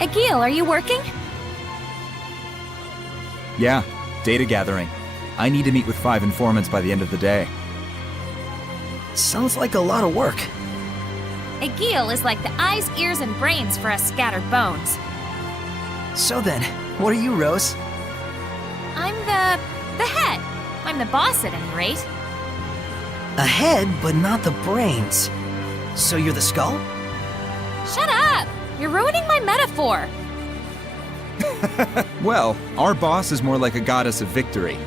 Egil, are you working? Yeah, data gathering. I need to meet with 5 informants by the end of the day. Sounds like a lot of work. Egil is like the eyes, ears, and brains for us scattered bones. So then, what are you, Rose? I'm the head. I'm the boss at any rate. A head, but not the brains. So you're the skull? Shut up! You're ruining my metaphor. Well, our boss is more like a goddess of victory.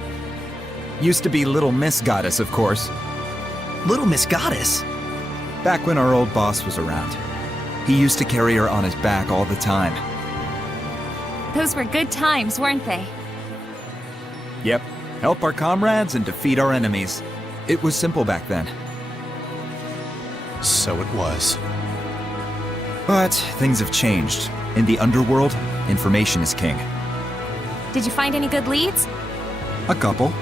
Used to be Little Miss Goddess, of course. Little Miss Goddess? Back when our old boss was around. He used to carry her on his back all the time. Those were good times, weren't they? Yep, help our comrades and defeat our enemies. It was simple back then. So it was. But things have changed. In the underworld, information is king. Did you find any good leads? A couple.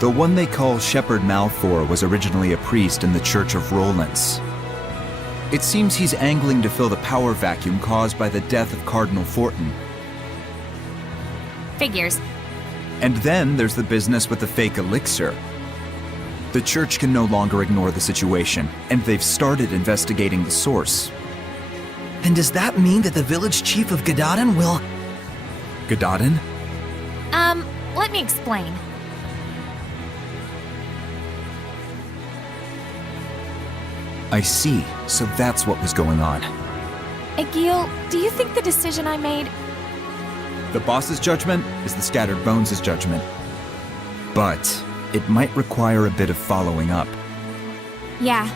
The one they call Shepherd Malfour was originally a priest in the Church of Rollins. It seems he's angling to fill the power vacuum caused by the death of Cardinal Fortin. Figures. And then there's the business with the fake elixir. The church can no longer ignore the situation, and they've started investigating the source. Then does that mean that the village chief of Gadadin will... Gadadin? Let me explain. I see, so that's what was going on. Egil, do you think the decision I made... The boss's judgment is the Scattered Bones' judgment. But it might require a bit of following up. Yeah,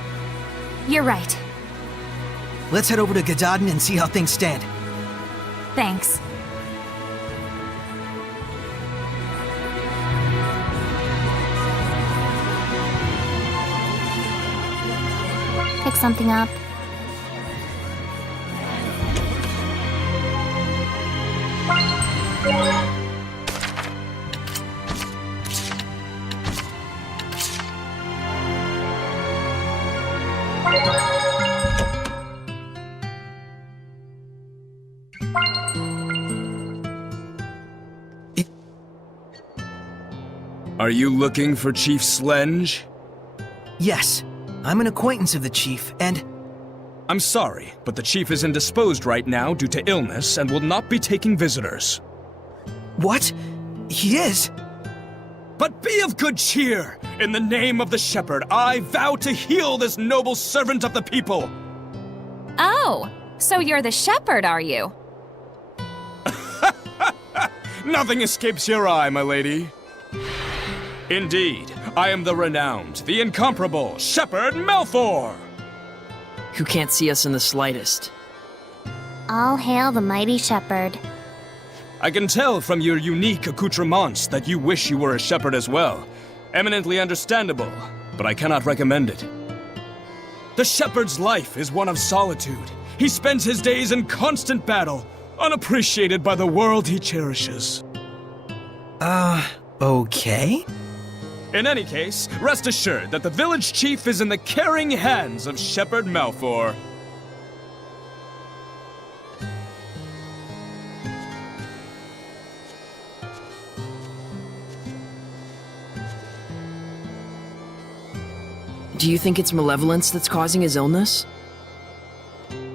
you're right. Let's head over to Gadadin and see how things stand. Thanks. Pick something up. Are you looking for Chief Slenge? Yes, I'm an acquaintance of the chief, and... I'm sorry, but the chief is indisposed right now due to illness and will not be taking visitors. What? He is? But be of good cheer! In the name of the Shepherd, I vow to heal this noble servant of the people! Oh, so you're the shepherd, are you? Nothing escapes your eye, my lady. Indeed, I am the renowned, the incomparable Shepherd Malfour! Who can't see us in the slightest. All hail the mighty shepherd. I can tell from your unique accoutrements that you wish you were a shepherd as well. Eminently understandable, but I cannot recommend it. The shepherd's life is one of solitude. He spends his days in constant battle, unappreciated by the world he cherishes. Okay? In any case, rest assured that the village chief is in the caring hands of Shepherd Malfour. Do you think it's malevolence that's causing his illness?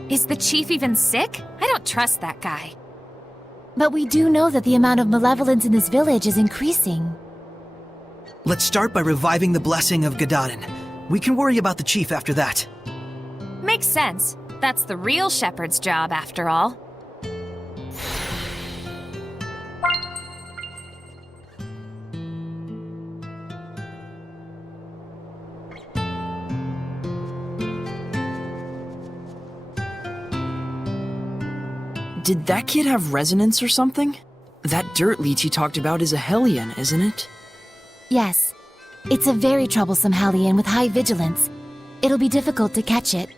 Is the chief even sick? I don't trust that guy. But we do know that the amount of malevolence in this village is increasing. Let's start by reviving the blessing of Gadadin. We can worry about the chief after that. Makes sense. That's the real shepherd's job, after all. Did that kid have resonance or something? That dirt leech he talked about is a Hellion, isn't it? Yes. It's a very troublesome Hellion with high vigilance. It'll be difficult to catch it.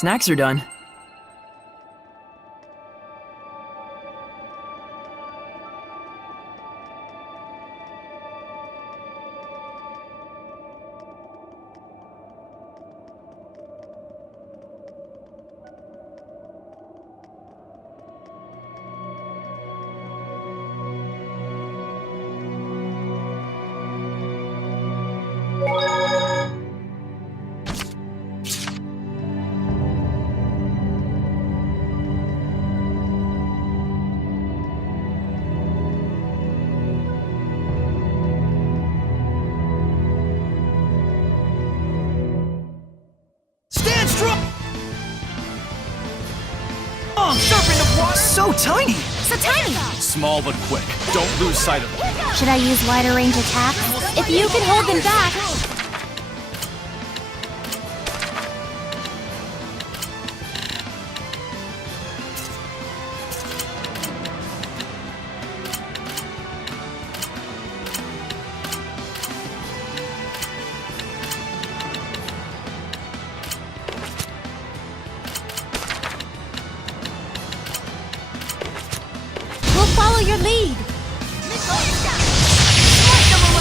Snacks are done. Stand strong! Serpent of water! So tiny! So tiny! Small but quick. Don't lose sight of it. Should I use wider range attacks? If you can hold them back. We'll follow your lead.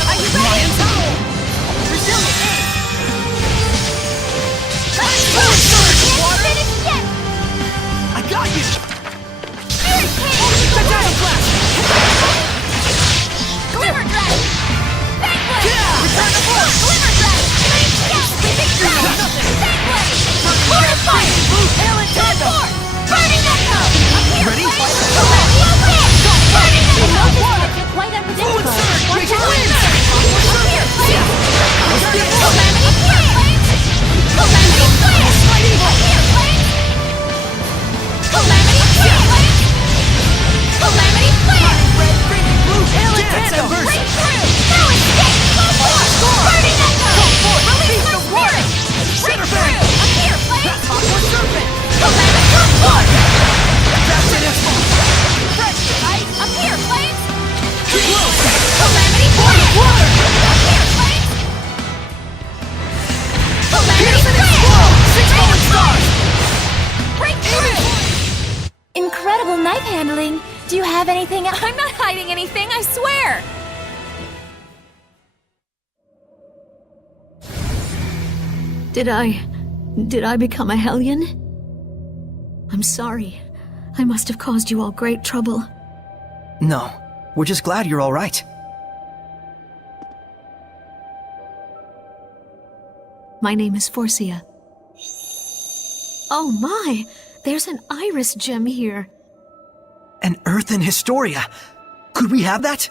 Are you ready? Finish yet. I got you! Spirit King. Potato blast! Glimmer Dragon. Fangblade. Yeah! Return to force. Glimmer Dragon. Flame Shout. Big Dragon. Fangblade. Fortify. Hail and Thunder. Burning Echo. Ready? Calamity Wind. Burning Echo. You're quite unpredictable. Watch out. Here, Flame. Calamity Flame. Calamity Flame. Here, Flame. Calamity Flame. Calamity Flame. Hail and Thunder! Breakthrough. No escape. Go forth. Burning Echo. Release my spirit. Breakthrough. I'm here, Flame. Calamity Force. That's it! Fresh ice. I'm here, Flames. Calamity Flame. I'm here, Flames. Calamity Flame. 6 falling stars. Breakthrough. Incredible knife handling. Do you have anything? I'm not hiding anything, I swear! Did I become a Hellion? I'm sorry. I must have caused you all great trouble. No, we're just glad you're all right. My name is Forcia. Oh my! There's an iris gem here. An Earthen Historia. Could we have that?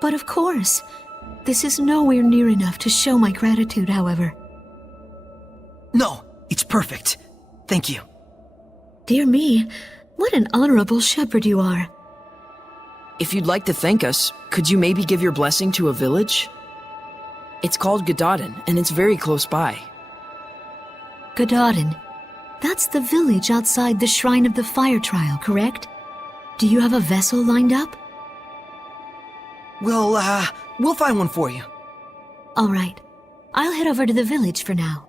But of course. This is nowhere near enough to show my gratitude, however. No, it's perfect. Thank you. Dear me, what an honorable shepherd you are. If you'd like to thank us, could you maybe give your blessing to a village? It's called Gadaden, and it's very close by. Gadaden. That's the village outside the Shrine of the Fire Trial, correct? Do you have a vessel lined up? We'll find one for you. All right. I'll head over to the village for now.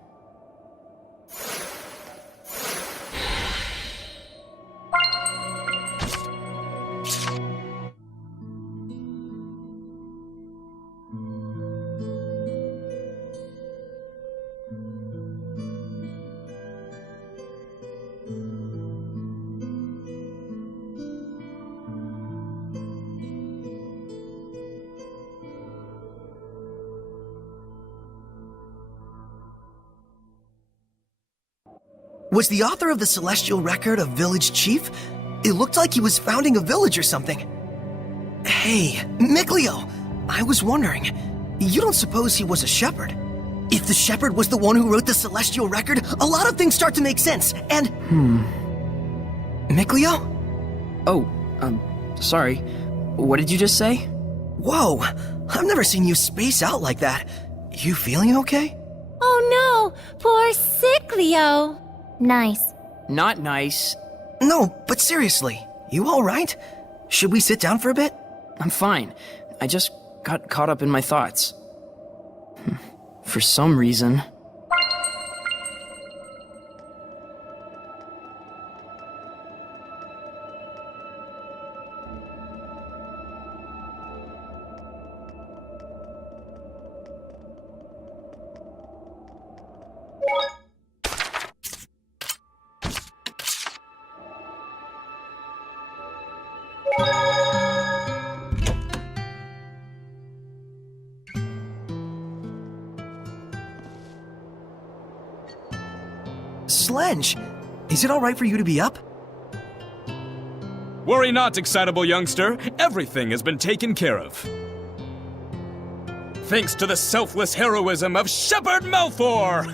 Was the author of the Celestial Record a village chief? It looked like he was founding a village or something. Hey, Mikleo, I was wondering, you don't suppose he was a shepherd? If the shepherd was the one who wrote the Celestial Record, a lot of things start to make sense, and... Mikleo? Oh, sorry. What did you just say? Whoa, I've never seen you space out like that. You feeling okay? Oh no, poor Sickleo. Nice. Not nice. No, but seriously, you alright? Should we sit down for a bit? I'm fine. I just got caught up in my thoughts. For some reason. Slenge, is it alright for you to be up? Worry not, excitable youngster. Everything has been taken care of. Thanks to the selfless heroism of Shepherd Malfour!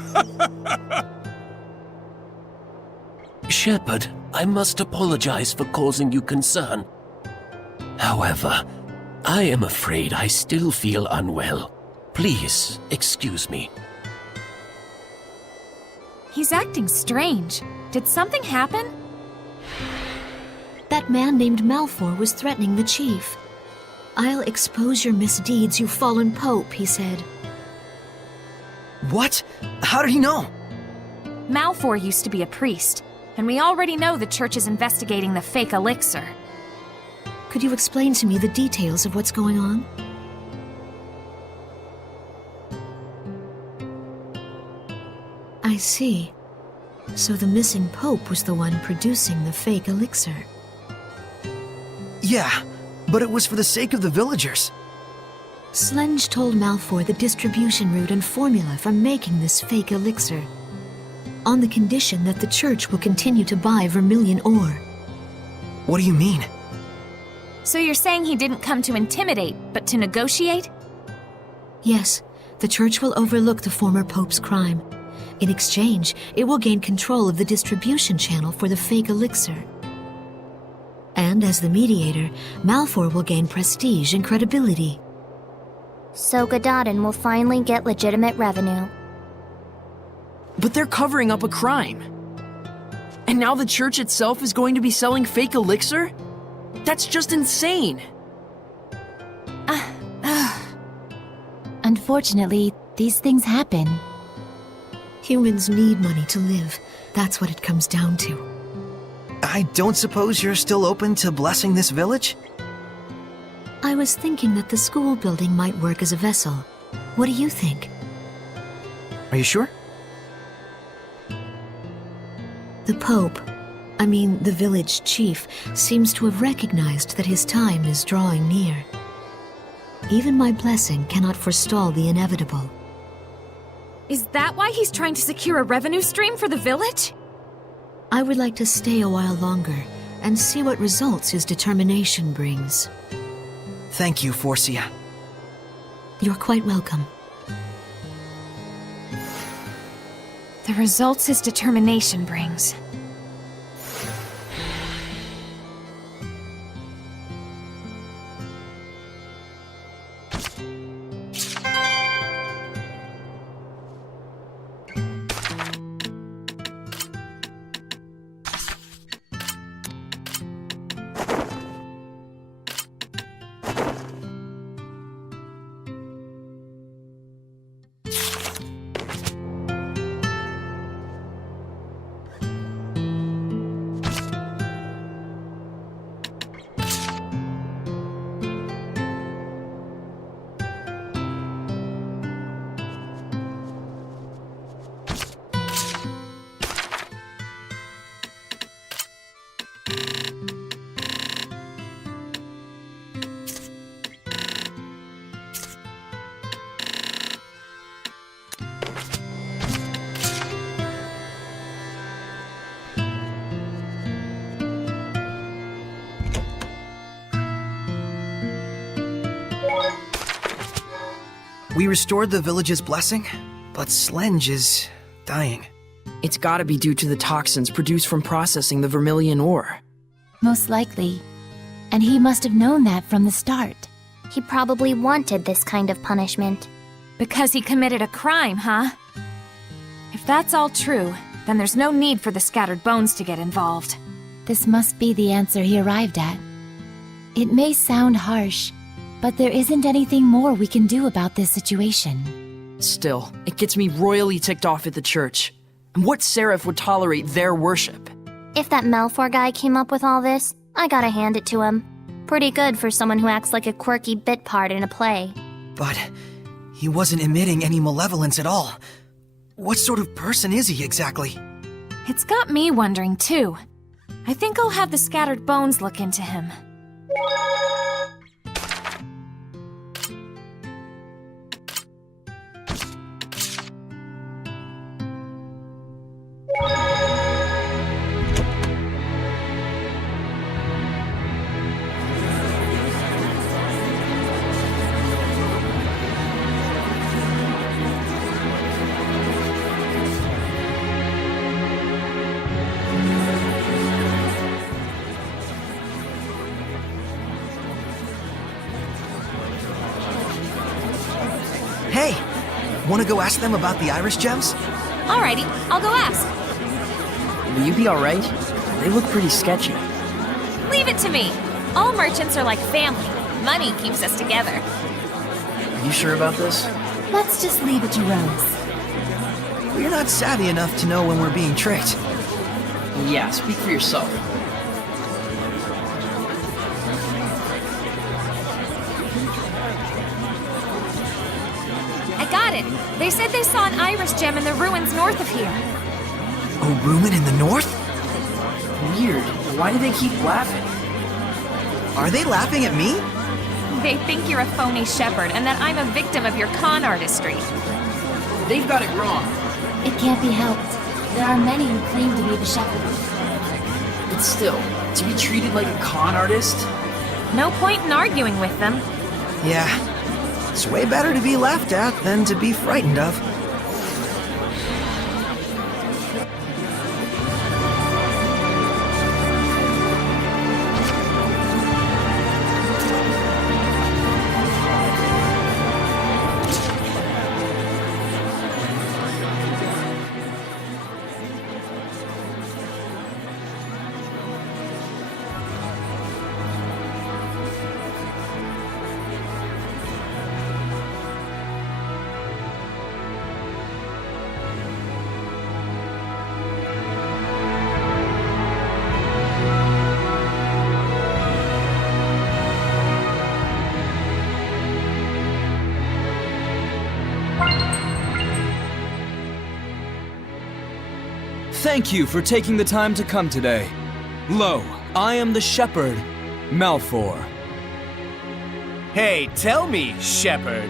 Shepherd, I must apologize for causing you concern. However, I am afraid I still feel unwell. Please, excuse me. He's acting strange. Did something happen? That man named Malfour was threatening the chief. "I'll expose your misdeeds, you fallen pope," he said. What? How did he know? Malfour used to be a priest, and we already know the church is investigating the fake elixir. Could you explain to me the details of what's going on? I see. So the missing pope was the one producing the fake elixir. Yeah, but it was for the sake of the villagers. Slenge told Malfour the distribution route and formula for making this fake elixir, on the condition that the church will continue to buy vermilion ore. What do you mean? So you're saying he didn't come to intimidate, but to negotiate? Yes, the church will overlook the former pope's crime. In exchange, it will gain control of the distribution channel for the fake elixir. And as the mediator, Malfour will gain prestige and credibility. So Gododin will finally get legitimate revenue. But they're covering up a crime. And now the church itself is going to be selling fake elixir? That's just insane! Unfortunately, these things happen. Humans need money to live. That's what it comes down to. I don't suppose you're still open to blessing this village? I was thinking that the school building might work as a vessel. What do you think? Are you sure? The Pope, the village chief, seems to have recognized that his time is drawing near. Even my blessing cannot forestall the inevitable. Is that why he's trying to secure a revenue stream for the village? I would like to stay a while longer and see what results his determination brings. Thank you, Forcia. You're quite welcome. The results his determination brings. We restored the village's blessing, but Slenge is dying. It's gotta be due to the toxins produced from processing the vermilion ore. Most likely. And he must have known that from the start. He probably wanted this kind of punishment. Because he committed a crime, huh? If that's all true, then there's no need for the scattered bones to get involved. This must be the answer he arrived at. It may sound harsh, but there isn't anything more we can do about this situation. Still, it gets me royally ticked off at the church. And what seraph would tolerate their worship? If that Malfour guy came up with all this, I gotta hand it to him. Pretty good for someone who acts like a quirky bit part in a play. But he wasn't emitting any malevolence at all. What sort of person is he exactly? It's got me wondering too. I think I'll have the scattered bones look into him. Want to go ask them about the iris gems? Alrighty, I'll go ask. Will you be alright? They look pretty sketchy. Leave it to me. All merchants are like family. Money keeps us together. Are you sure about this? Let's just leave it to Rose. We're not savvy enough to know when we're being tricked. Yeah, speak for yourself. I got it. They said they saw an iris gem in the ruins north of here. A ruin in the north? Weird. Why do they keep laughing? Are they laughing at me? They think you're a phony shepherd and that I'm a victim of your con artistry. They've got it wrong. It can't be helped. There are many who claim to be the shepherd. But still, to be treated like a con artist? No point in arguing with them. Yeah. It's way better to be laughed at than to be frightened of. Thank you for taking the time to come today. Lo, I am the shepherd, Malfour. Hey, tell me, Shepherd,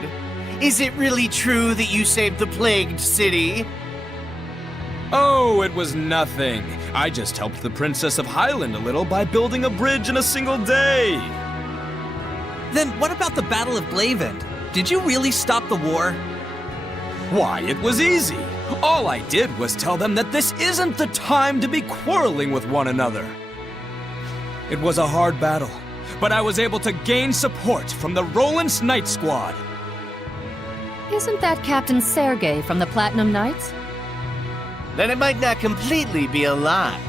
is it really true that you saved the plagued city? Oh, it was nothing. I just helped the Princess of Highland a little by building a bridge in a single day. Then what about the Battle of Blavend? Did you really stop the war? Why, it was easy. All I did was tell them that this isn't the time to be quarreling with one another. It was a hard battle, but I was able to gain support from the Roland's Knight Squad. Isn't that Captain Sergei from the Platinum Knights? Then it might not completely be a lie.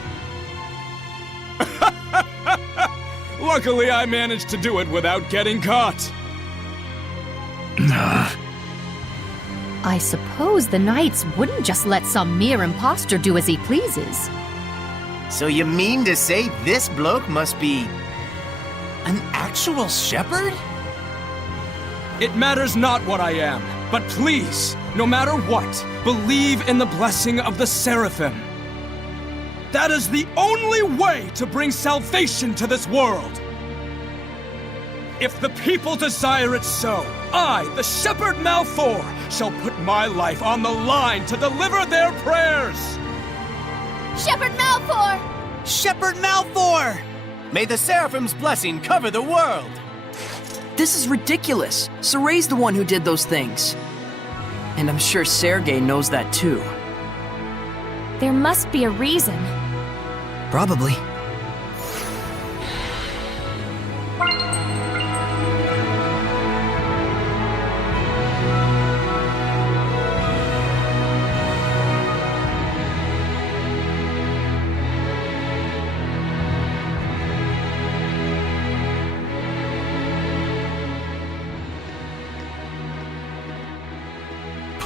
Luckily, I managed to do it without getting caught. I suppose the Knights wouldn't just let some mere imposter do as he pleases. So you mean to say this bloke must be An actual shepherd? It matters not what I am, but please, no matter what, believe in the blessing of the Seraphim. That is the only way to bring salvation to this world. If the people desire it so, I, the Shepherd Malfour, shall put my life on the line to deliver their prayers! Shepherd Malfour! Shepherd Malfour! May the Seraphim's blessing cover the world! This is ridiculous. Soray's the one who did those things. And I'm sure Sergei knows that too. There must be a reason. Probably.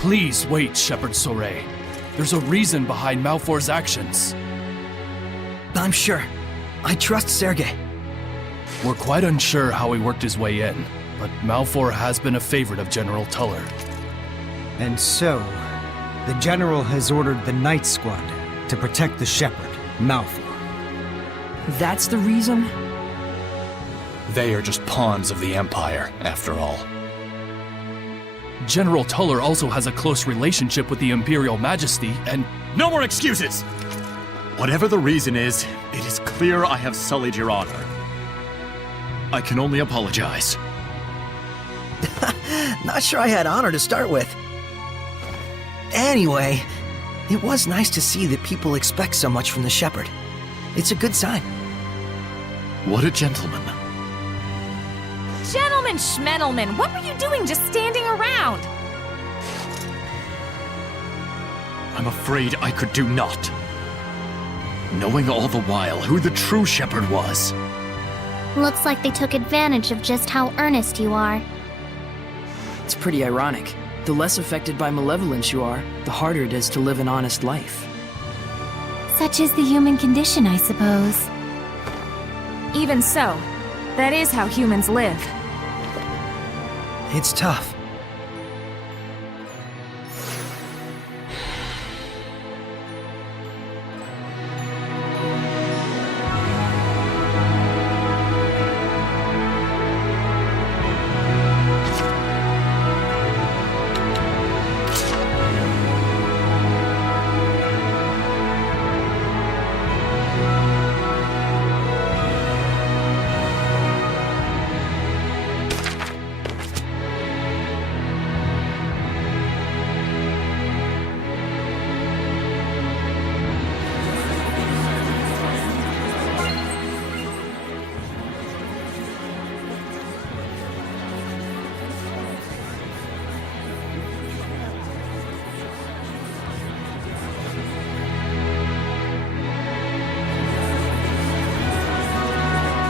Please wait, Shepherd Soray. There's a reason behind Malfour's actions. I'm sure. I trust Sergei. We're quite unsure how he worked his way in, but Malfour has been a favorite of General Tuller. And so, the General has ordered the Knight Squad to protect the Shepherd, Malfour. That's the reason? They are just pawns of the Empire, after all. General Tuller also has a close relationship with the Imperial Majesty, and— No more excuses! Whatever the reason is, it is clear I have sullied your honor. I can only apologize. Not sure I had honor to start with. Anyway, it was nice to see that people expect so much from the Shepherd. It's a good sign. What a gentleman. Gentlemen Schmendelman, what were you doing just standing around? I'm afraid I could do naught. Knowing all the while who the true shepherd was. Looks like they took advantage of just how earnest you are. It's pretty ironic. The less affected by malevolence you are, the harder it is to live an honest life. Such is the human condition, I suppose. Even so, that is how humans live. It's tough.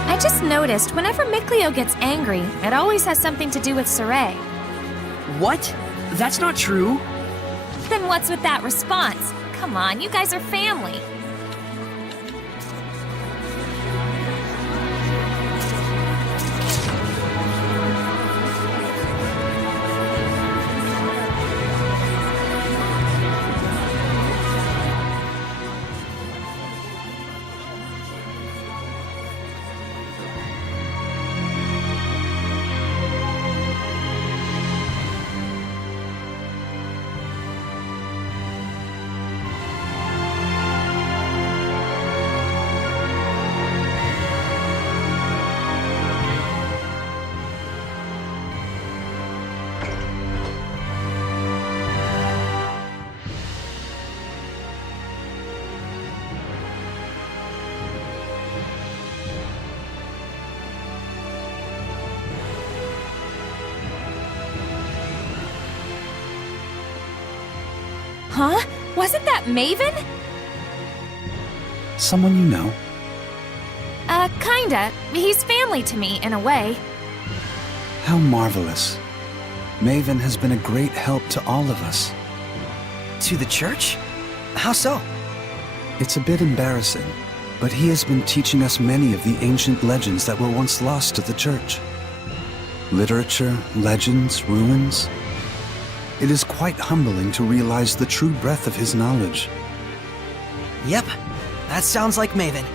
I just noticed whenever Mikleo gets angry, it always has something to do with Saray. What? That's not true. Then what's with that response? Come on, you guys are family. Huh? Wasn't that Maven? Someone you know? Kinda. He's family to me, in a way. How marvelous. Maven has been a great help to all of us. To the church? How so? It's a bit embarrassing, but he has been teaching us many of the ancient legends that were once lost to the church. Literature, legends, ruins. It is quite humbling to realize the true breadth of his knowledge. Yep, that sounds like Maven.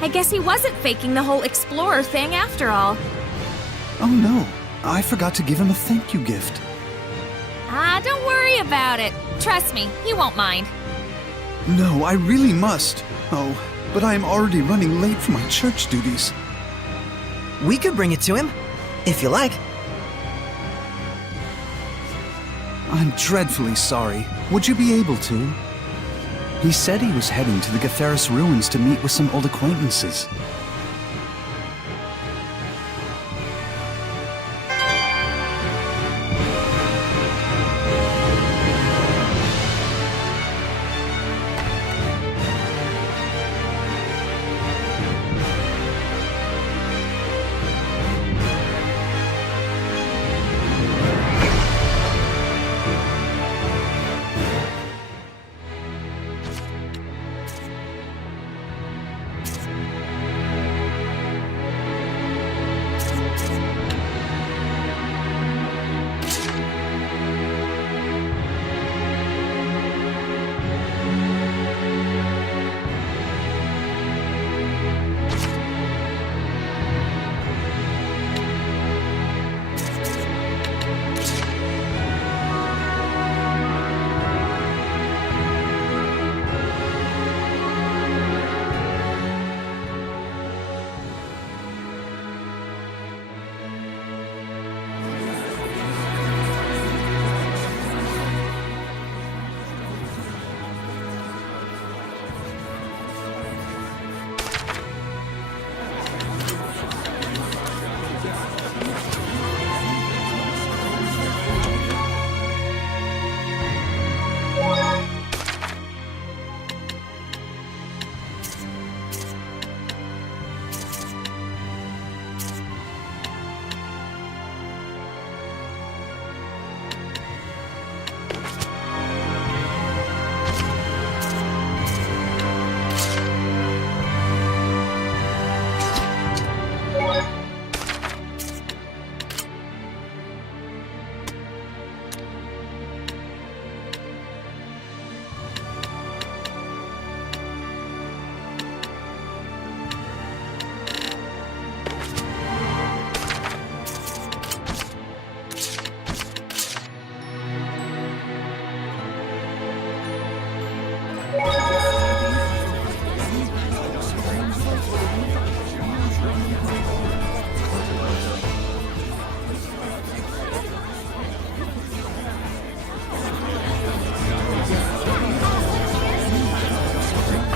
I guess he wasn't faking the whole explorer thing after all. Oh no, I forgot to give him a thank you gift. Don't worry about it. Trust me, he won't mind. No, I really must. Oh, but I am already running late for my church duties. We could bring it to him, if you like. I'm dreadfully sorry. Would you be able to? He said he was heading to the Gatheris ruins to meet with some old acquaintances.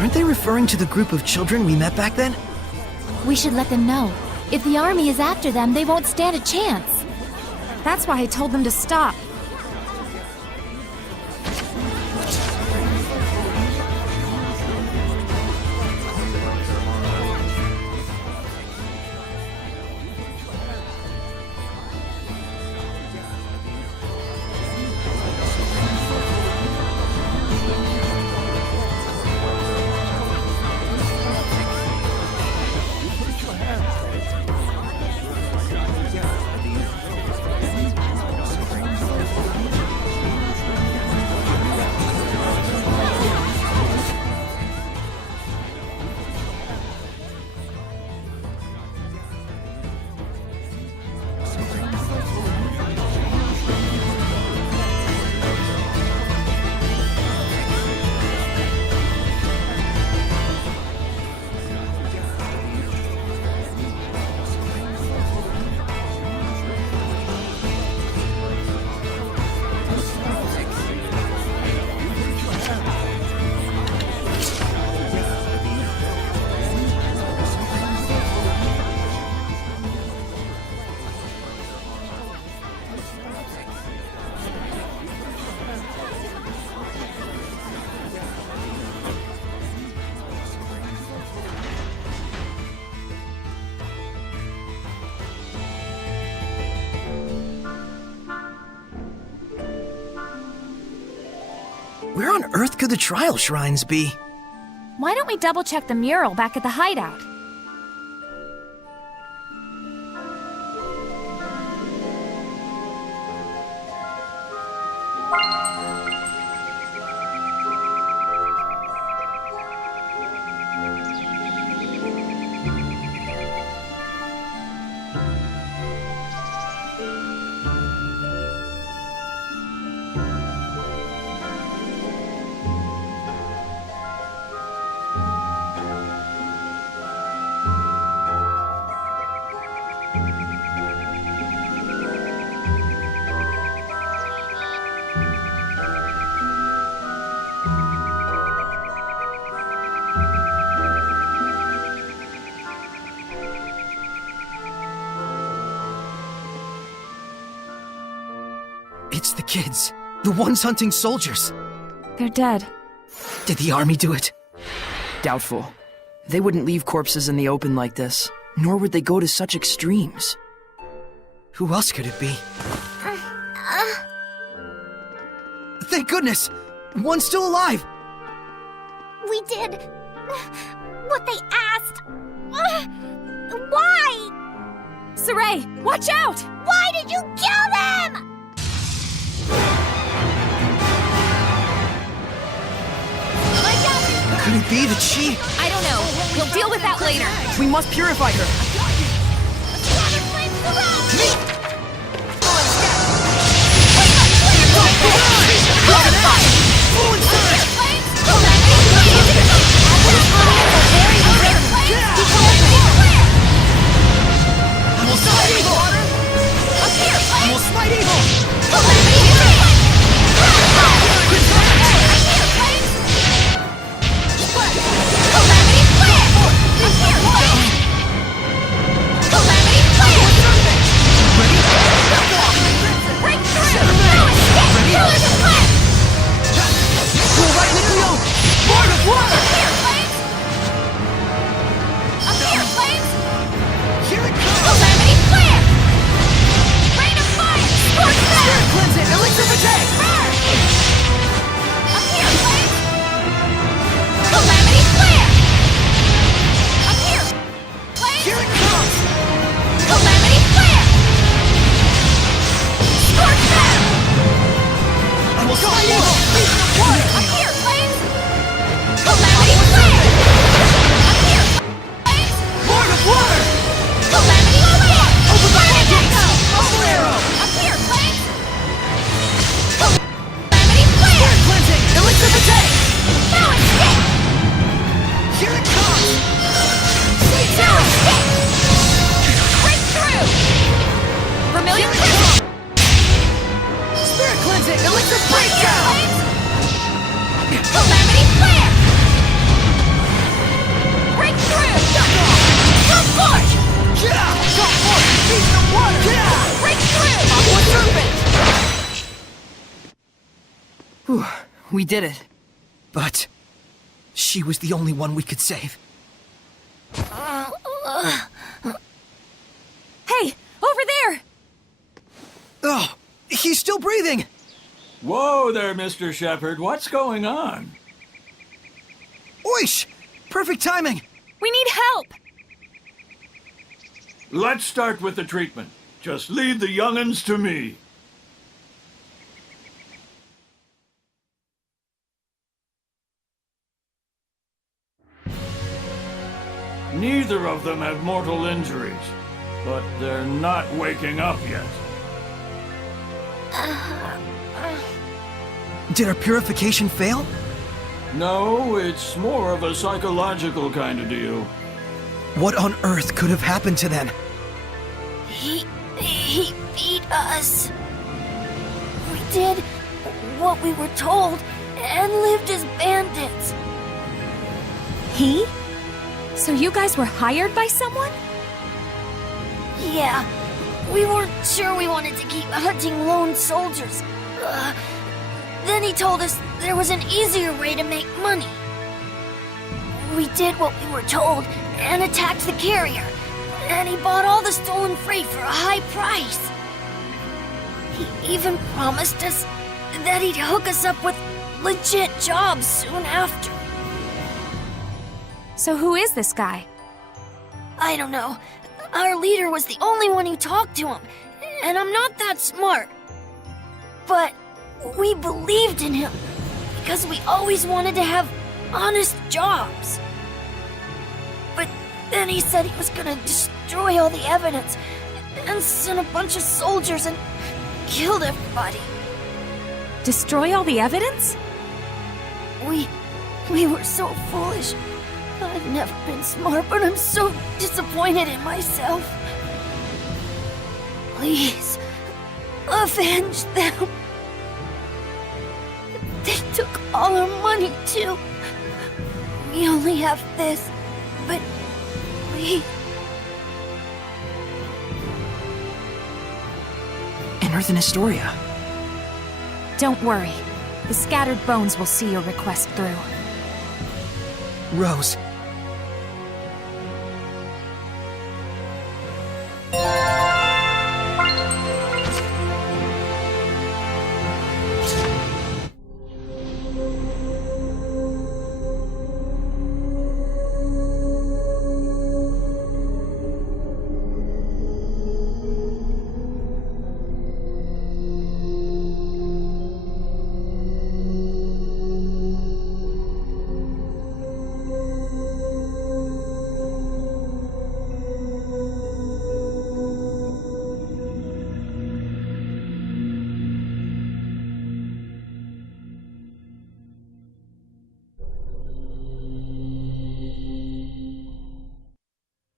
Aren't they referring to the group of children we met back then? We should let them know. If the army is after them, they won't stand a chance. That's why I told them to stop. Where on earth could the trial shrines be? Why don't we double-check the mural back at the hideout? It's the kids. The ones hunting soldiers. They're dead. Did the army do it? Doubtful. They wouldn't leave corpses in the open like this, nor would they go to such extremes. Who else could it be? Thank goodness! One's still alive! We did what they asked. Why? Saray, watch out! Why did you kill them? Could it be that she... I don't know. We'll deal with that later. We must purify her. Calamity flare! We did it. But she was the only one we could save. Hey, over there! Oh, he's still breathing! Whoa there, Mr. Shepard. What's going on? Oish! Perfect timing! We need help! Let's start with the treatment. Just leave the young'uns to me. Neither of them have mortal injuries, but they're not waking up yet. Did our purification fail? No, it's more of a psychological kind of deal. What on earth could have happened to them? He beat us. We did what we were told and lived as bandits. He? So you guys were hired by someone? Yeah, we weren't sure we wanted to keep hunting lone soldiers. Then he told us there was an easier way to make money. We did what we were told and attacked the carrier. And he bought all the stolen freight for a high price. He even promised us that he'd hook us up with legit jobs soon after. So who is this guy? I don't know. Our leader was the only one who talked to him, and I'm not that smart. But we believed in him because we always wanted to have honest jobs. But then he said he was gonna destroy all the evidence and send a bunch of soldiers and killed everybody. Destroy all the evidence? We were so foolish. I've never been smart, but I'm so disappointed in myself. Please, avenge them. They took all our money, too. We only have this, but please. And Earth and Astoria. Don't worry. The scattered bones will see your request through. Rose.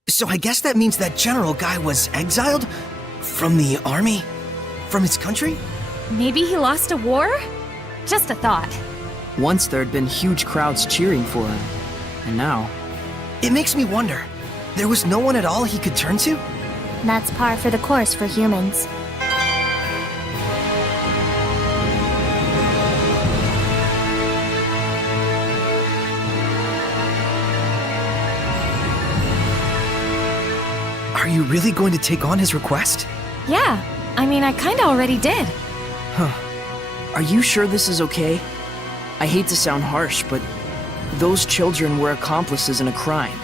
So I guess that means that general guy was exiled? From the army? From his country? Maybe he lost a war? Just a thought. Once there had been huge crowds cheering for him, and now... It makes me wonder, there was no one at all he could turn to? That's par for the course for humans. Are you really going to take on his request? Yeah, I mean, I kinda already did. Huh. Are you sure this is okay? I hate to sound harsh, but those children were accomplices in a crime.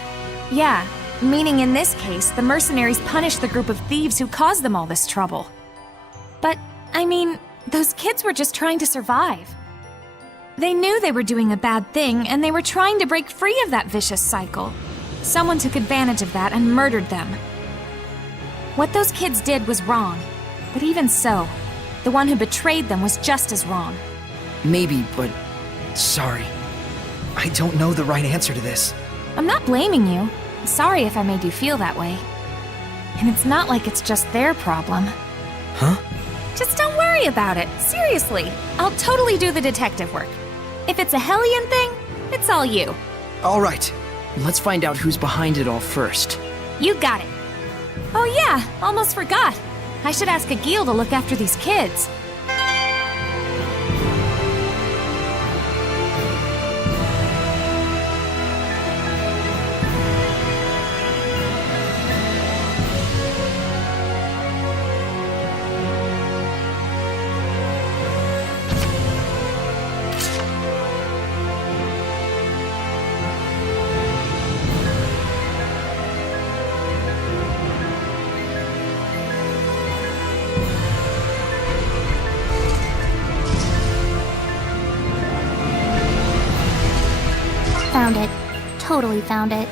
Yeah, meaning in this case, the mercenaries punished the group of thieves who caused them all this trouble. But, I mean, those kids were just trying to survive. They knew they were doing a bad thing, and they were trying to break free of that vicious cycle. Someone took advantage of that and murdered them. What those kids did was wrong, but even so, the one who betrayed them was just as wrong. Maybe, but... Sorry. I don't know the right answer to this. I'm not blaming you. Sorry if I made you feel that way. And it's not like it's just their problem. Huh? Just don't worry about it. Seriously, I'll totally do the detective work. If it's a Hellion thing, it's all you. All right. Let's find out who's behind it all first. You got it. Oh yeah, almost forgot. I should ask Agil to look after these kids. totally found it.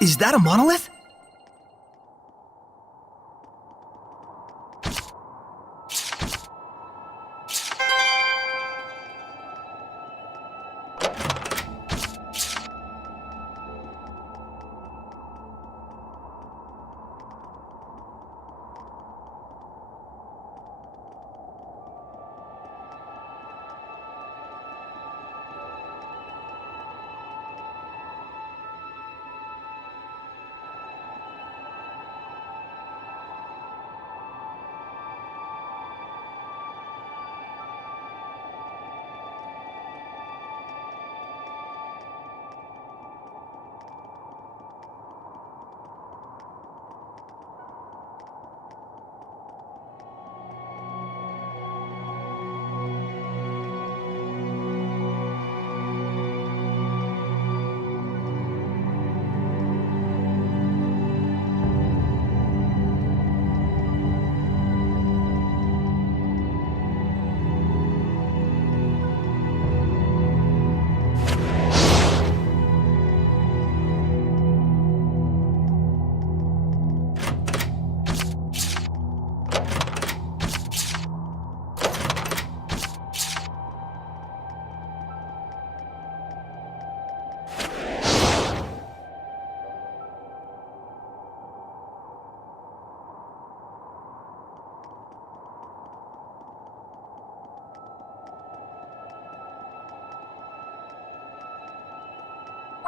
Is that a monolith?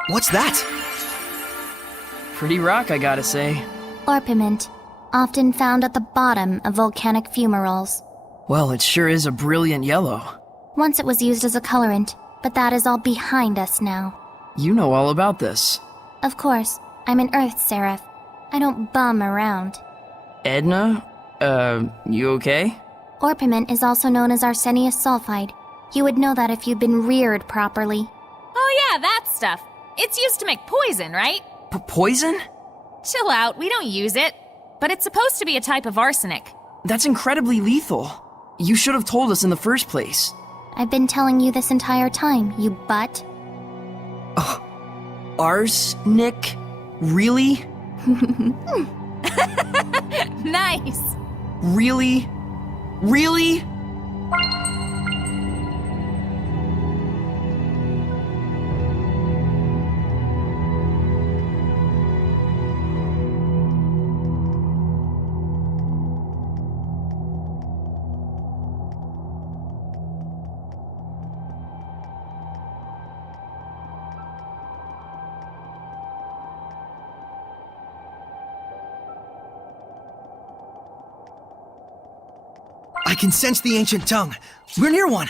What's that? Pretty rock, I gotta say. Orpiment, often found at the bottom of volcanic fumaroles. Well, it sure is a brilliant yellow. Once it was used as a colorant, but that is all behind us now. You know all about this. Of course, I'm an Earth Seraph. I don't bum around. Edna? You okay? Orpiment is also known as arsenious sulfide. You would know that if you'd been reared properly. Oh yeah, that stuff. It's used to make poison, right? Poison? Chill out, we don't use it. But it's supposed to be a type of arsenic. That's incredibly lethal. You should have told us in the first place. I've been telling you this entire time, you butt. Arsenic? Really? Nice. Really? Really? I can sense the ancient tongue. We're near one.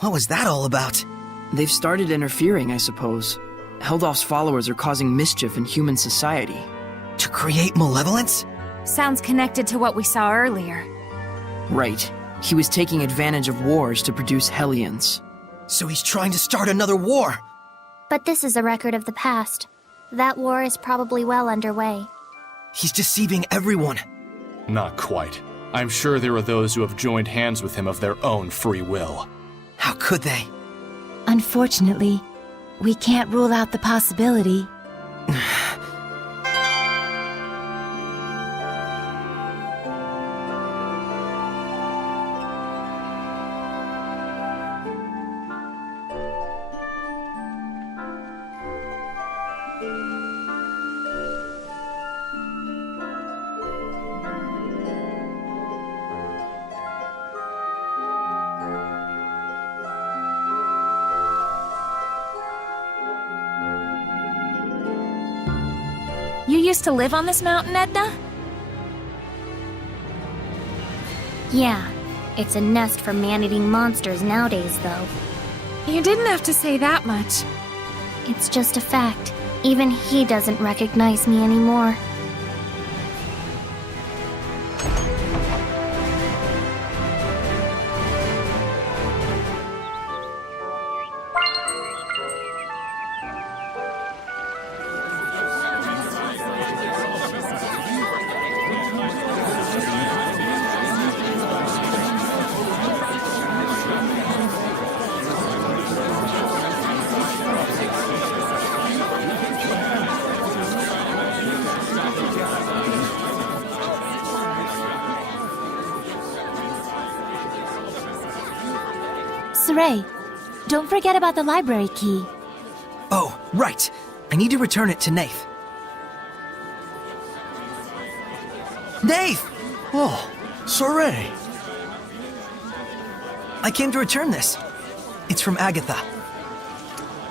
What was that all about? They've started interfering, I suppose. Heldolf's followers are causing mischief in human society. To create malevolence? Sounds connected to what we saw earlier. Right. He was taking advantage of wars to produce Hellions. So he's trying to start another war! But this is a record of the past. That war is probably well underway. He's deceiving everyone. Not quite. I'm sure there are those who have joined hands with him of their own free will. How could they? Unfortunately, we can't rule out the possibility. You used to live on this mountain, Edna? Yeah, it's a nest for man-eating monsters nowadays, though. You didn't have to say that much. It's just a fact. Even he doesn't recognize me anymore. Saray, don't forget about the library key. Oh, right. I need to return it to Nath. Nath! Oh, Saray. I came to return this. It's from Agatha.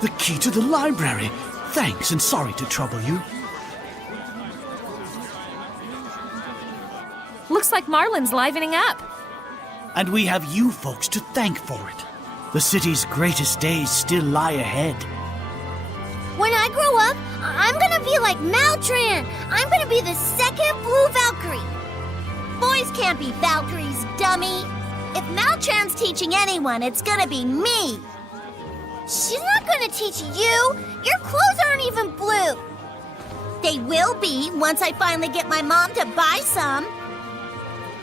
The key to the library. Thanks, and sorry to trouble you. Looks like Marlin's livening up. And we have you folks to thank for it. The city's greatest days still lie ahead. When I grow up, I'm gonna be like Maltran. I'm gonna be the second Blue Valkyrie. Boys can't be Valkyries, dummy. If Maltran's teaching anyone, it's gonna be me. She's not gonna teach you. Your clothes aren't even blue. They will be once I finally get my mom to buy some.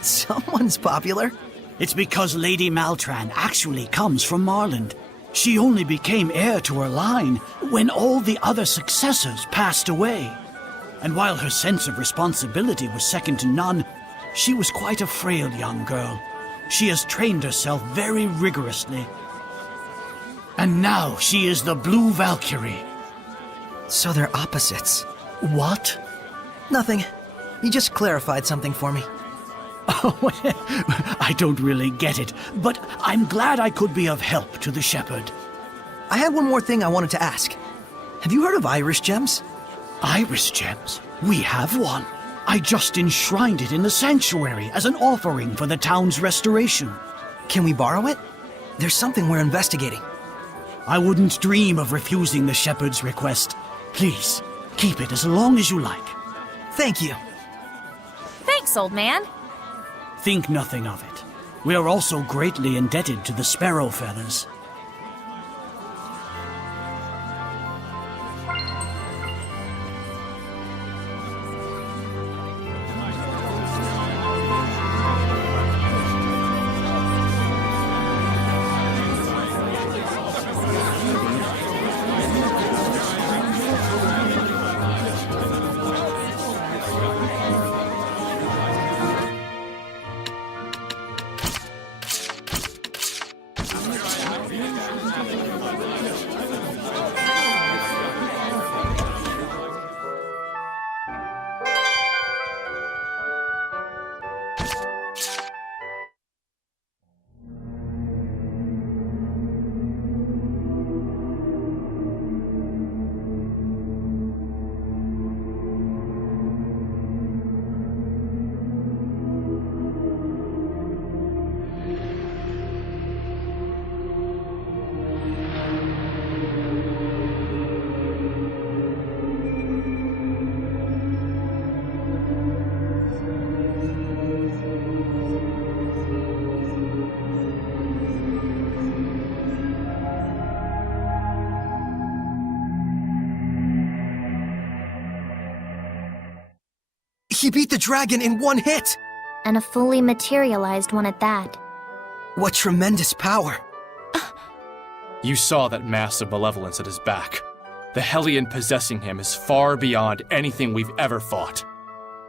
Someone's popular. It's because Lady Maltran actually comes from Marland. She only became heir to her line when all the other successors passed away. And while her sense of responsibility was second to none, she was quite a frail young girl. She has trained herself very rigorously. And now she is the Blue Valkyrie. So they're opposites. What? Nothing. You just clarified something for me. Oh, I don't really get it, but I'm glad I could be of help to the shepherd. I had one more thing I wanted to ask. Have you heard of Iris gems? Iris gems? We have one. I just enshrined it in the sanctuary as an offering for the town's restoration. Can we borrow it? There's something we're investigating. I wouldn't dream of refusing the shepherd's request. Please, keep it as long as you like. Thank you. Thanks, old man. Think nothing of it. We are also greatly indebted to the Sparrow Feathers. He beat the dragon in one hit! And a fully materialized one at that. What tremendous power! You saw that mass of malevolence at his back. The Hellion possessing him is far beyond anything we've ever fought.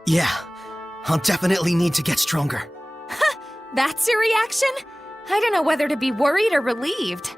Yeah, I'll definitely need to get stronger. That's your reaction? I don't know whether to be worried or relieved.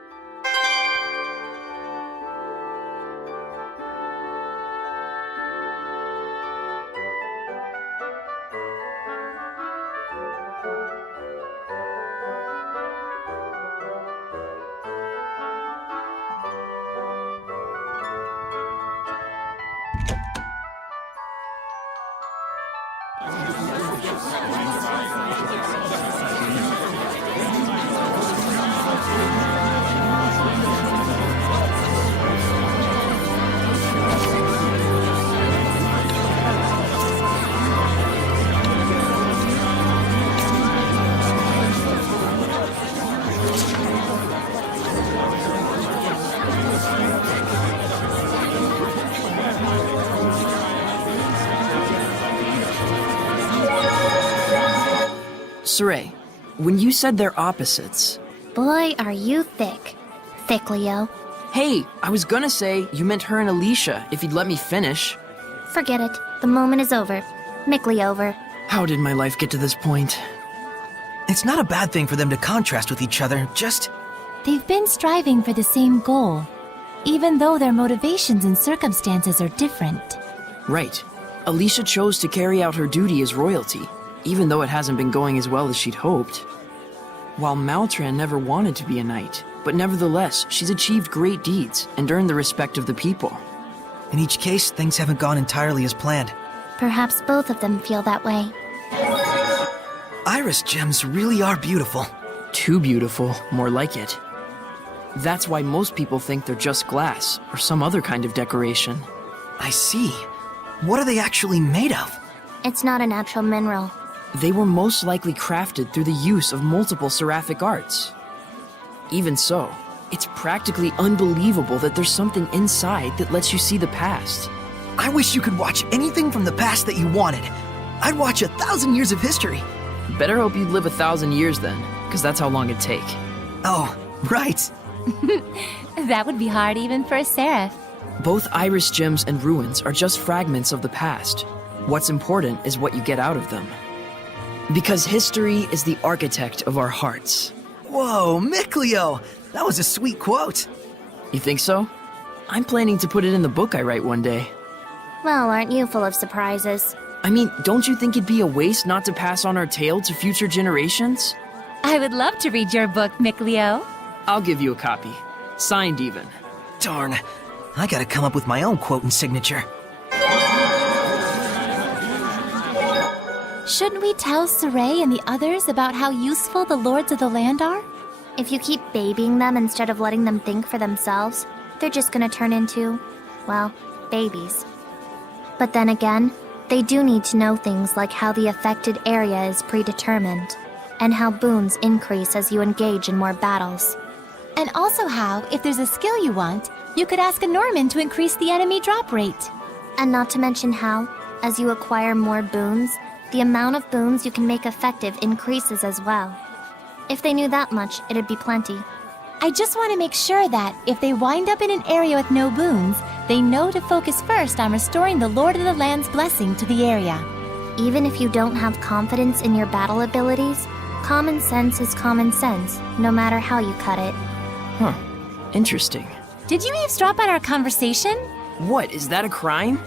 Saray, when you said they're opposites... Boy, are you thick. Thick, Leo. Hey, I was gonna say you meant her and Alicia, if you'd let me finish. Forget it. The moment is over. Mickley over. How did my life get to this point? It's not a bad thing for them to contrast with each other, just... They've been striving for the same goal, even though their motivations and circumstances are different. Right. Alicia chose to carry out her duty as royalty, even though it hasn't been going as well as she'd hoped. While Maltran never wanted to be a knight, but nevertheless, she's achieved great deeds and earned the respect of the people. In each case, things haven't gone entirely as planned. Perhaps both of them feel that way. Iris gems really are beautiful. Too beautiful, more like it. That's why most people think they're just glass, or some other kind of decoration. I see. What are they actually made of? It's not a natural mineral. They were most likely crafted through the use of multiple seraphic arts. Even so, it's practically unbelievable that there's something inside that lets you see the past. I wish you could watch anything from the past that you wanted. I'd watch 1,000 years of history. Better hope you'd live 1,000 years then, because that's how long it'd take. Oh, right. That would be hard even for a seraph. Both Iris gems and ruins are just fragments of the past. What's important is what you get out of them. Because history is the architect of our hearts. Whoa, Mickleo! That was a sweet quote. You think so? I'm planning to put it in the book I write one day. Well, aren't you full of surprises? I mean, don't you think it'd be a waste not to pass on our tale to future generations? I would love to read your book, Mickleo. I'll give you a copy. Signed even. Darn. I gotta come up with my own quote and signature. Shouldn't we tell Saray and the others about how useful the Lords of the Land are? If you keep babying them instead of letting them think for themselves, they're just gonna turn into, well, babies. But then again, they do need to know things like how the affected area is predetermined, and how boons increase as you engage in more battles. And also how, if there's a skill you want, you could ask a Norman to increase the enemy drop rate. And not to mention how, as you acquire more boons, the amount of boons you can make effective increases as well. If they knew that much, it'd be plenty. I just want to make sure that, if they wind up in an area with no boons, they know to focus first on restoring the Lord of the Land's blessing to the area. Even if you don't have confidence in your battle abilities, common sense is common sense, no matter how you cut it. Huh. Interesting. Did you eavesdrop on our conversation? What, is that a crime?